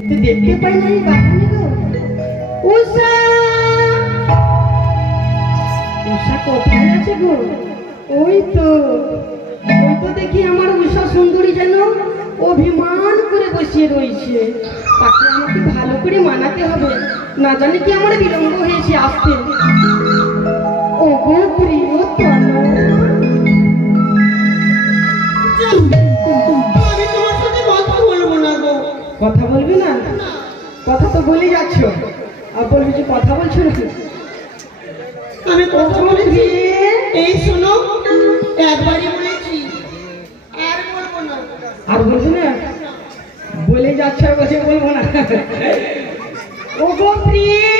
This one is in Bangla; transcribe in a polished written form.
দেখতে পাই না এই বাগানে গো। উষা, উষা কোথায় আছে গো? ওই তো দেখি আমার উষা সুন্দরী যেন অভিমান করে বসিয়ে রয়েছে। তাকে আমাকে ভালো করে মানাতে হবে, না জানি কি আমার বিলম্ব হয়েছে আসতে। ও গো প্রিয়তমা, আমি তোমার সাথে কথা বলবো না গো। কথা বলবি না? কথা তো বলে যাচ্ছ, আর বলবি যে কথা বলছো না। আমি কথা বলেছি, এই শোনো, একবারই বলেছি, আর বলবো না। আর বলবি না? বলে যাচ্ছ আর বলছে বলবো না। ও গো প্রিয়ে,